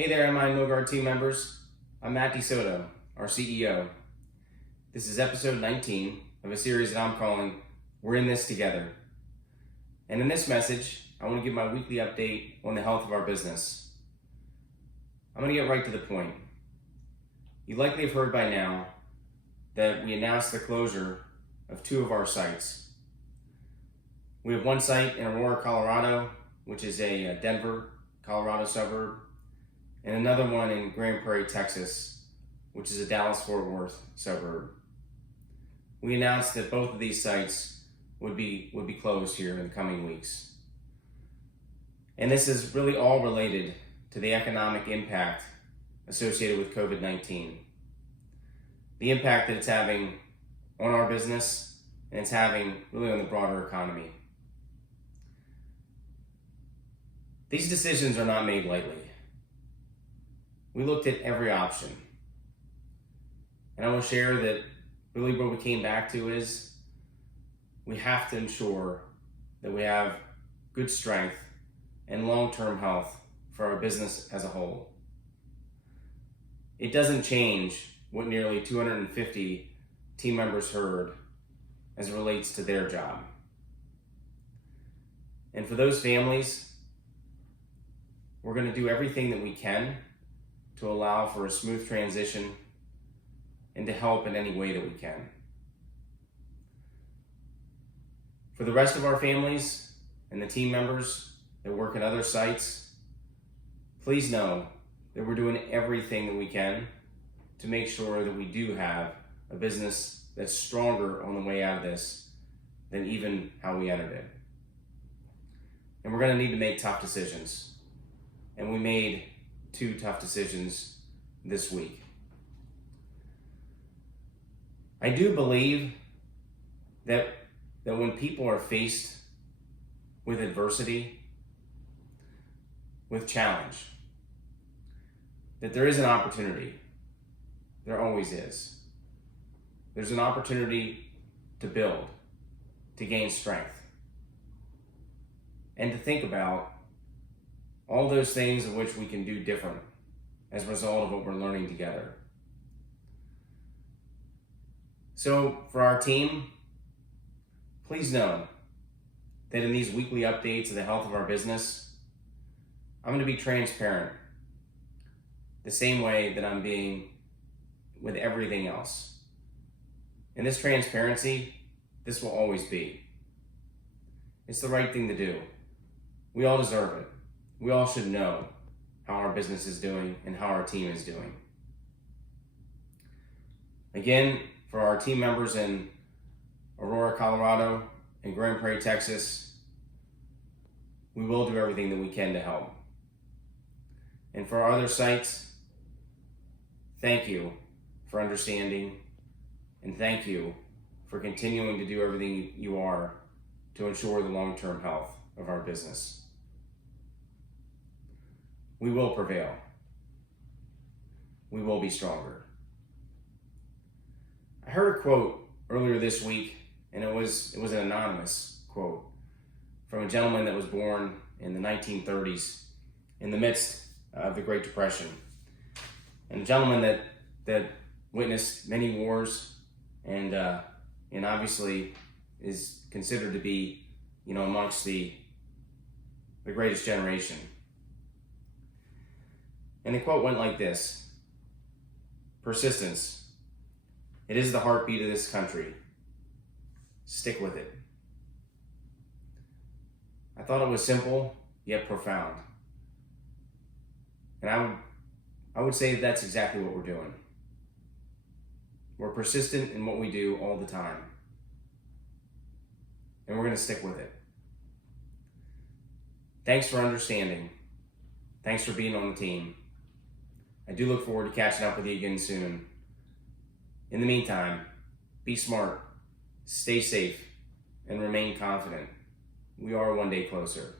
Hey there, MI Milgard team members. I'm Matt DeSoto, our CEO. This is episode 19 of a series that I'm calling We're in This Together. And in this message, I want to give my weekly update on the health of our business. I'm going to get right to the point. You likely have heard by now that we announced the closure of 2 of our sites. We have one site in Aurora, Colorado, which is a Denver, Colorado suburb, and another one in Grand Prairie, Texas, which is a Dallas-Fort Worth suburb. We announced that both of these sites would be closed here in the coming weeks. And this is really all related to the economic impact associated with COVID-19. The impact that it's having on our business, and it's having really on the broader economy. These decisions are not made lightly. We looked at every option. And I will share that really what we came back to is we have to ensure that we have good strength and long-term health for our business as a whole. It doesn't change what nearly 250 team members heard as it relates to their job. And for those families, we're going to do everything that we can to allow for a smooth transition and to help in any way that we can. For the rest of our families and the team members that work at other sites, please know that we're doing everything that we can to make sure that we do have a business that's stronger on the way out of this than even how we entered it. And we're going to need to make tough decisions. And we made 2 tough decisions this week. I do believe that when people are faced with adversity, with challenge, that there is an opportunity. There always is. There's an opportunity to build, to gain strength, and to think about all those things in which we can do different as a result of what we're learning together. So for our team, please know that in these weekly updates of the health of our business, I'm going to be transparent the same way that I'm being with everything else. And this transparency, this will always be. It's the right thing to do. We all deserve it. We all should know how our business is doing and how our team is doing. Again, for our team members in Aurora, Colorado, and Grand Prairie, Texas, we will do everything that we can to help. And for our other sites, thank you for understanding, and thank you for continuing to do everything you are to ensure the long-term health of our business. We will prevail. We will be stronger. I heard a quote earlier this week, and it was an anonymous quote from a gentleman that was born in the 1930s in the midst of the Great Depression. And a gentleman that witnessed many wars and obviously is considered to be, amongst the greatest generation. And the quote went like this: persistence. It is the heartbeat of this country. Stick with it. I thought it was simple, yet profound. And I would say that's exactly what we're doing. We're persistent in what we do all the time. And we're going to stick with it. Thanks for understanding. Thanks for being on the team. I do look forward to catching up with you again soon. In the meantime, be smart, stay safe, and remain confident. We are one day closer.